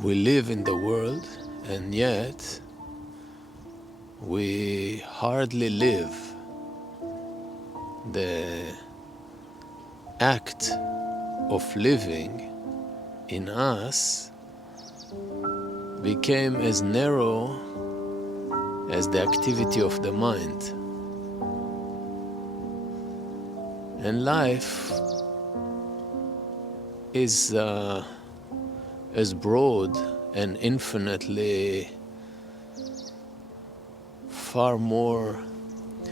We live in the world, and yet we hardly live. The act of living in us became as narrow as the activity of the mind. And life is as broad and infinitely far more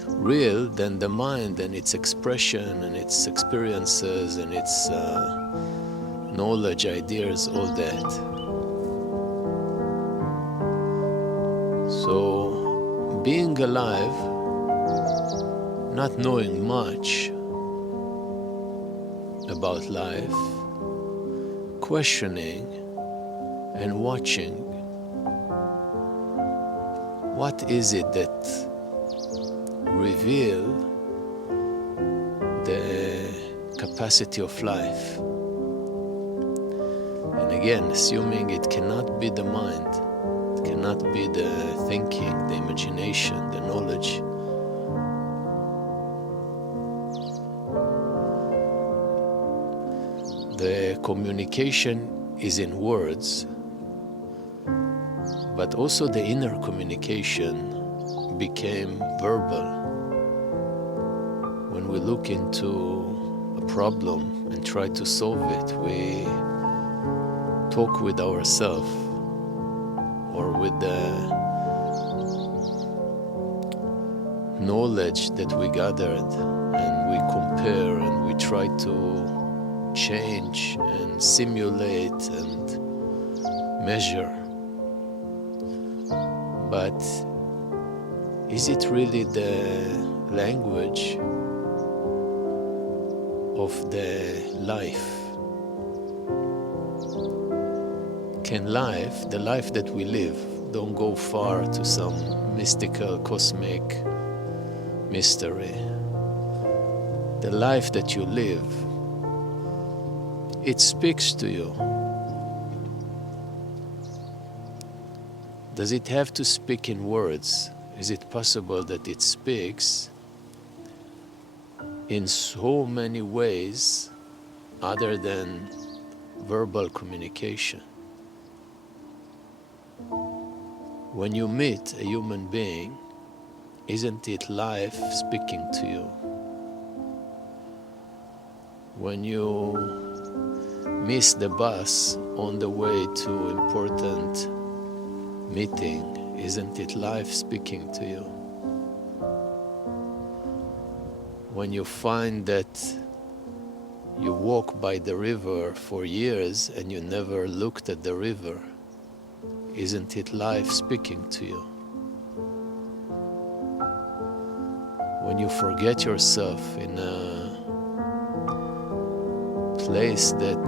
real than the mind and its expression and its experiences and its knowledge, ideas, all that. So being alive, not knowing much about life, questioning and watching, what is it that reveal the capacity of life? And again, assuming it cannot be the mind, it cannot be the thinking, the imagination, the knowledge. The communication is in words, but also the inner communication became verbal. When we look into a problem and try to solve it, we talk with ourselves or with the knowledge that we gathered, and we compare and we try to change and simulate and measure. But is it really the language of the life? Can life, the life that we live, don't go far to some mystical, cosmic mystery. The life that you live, it speaks to you. Does it have to speak in words? Is it possible that it speaks in so many ways other than verbal communication? When you meet a human being, isn't it life speaking to you? When you miss the bus on the way to important meeting, isn't it life speaking to you? When you find that you walk by the river for years and you never looked at the river, isn't it life speaking to you? When you forget yourself in a place that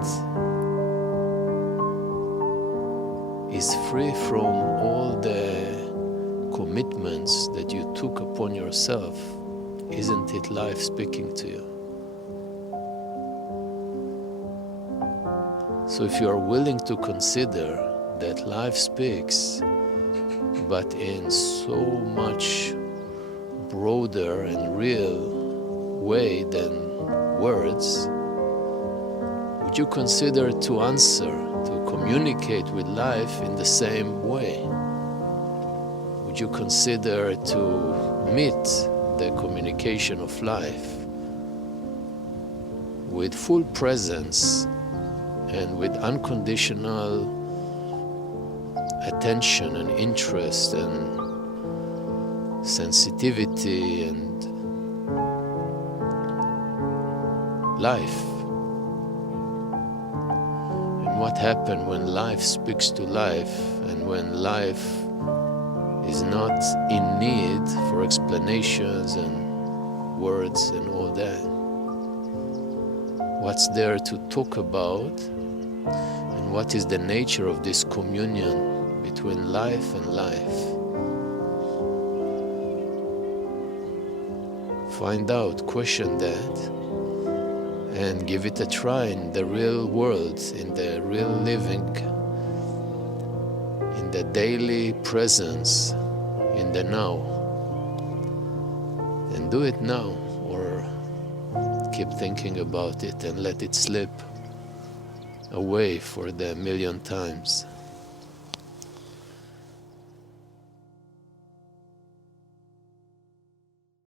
is free from all the commitments that you took upon yourself, isn't it life speaking to you? So if you are willing to consider that life speaks, but in so much broader and real way than words, would you consider to answer, to communicate with life in the same way? Would you consider to meet the communication of life with full presence and with unconditional attention and interest and sensitivity and life? And what happens when life speaks to life and when life is not in need for explanations and words and all that? What's there to talk about, and what is the nature of this communion between life and life? Find out, question that, and give it a try in the real world, in the real living in the daily presence in the now. And do it now, or keep thinking about it and let it slip away for the 1,000,000 times.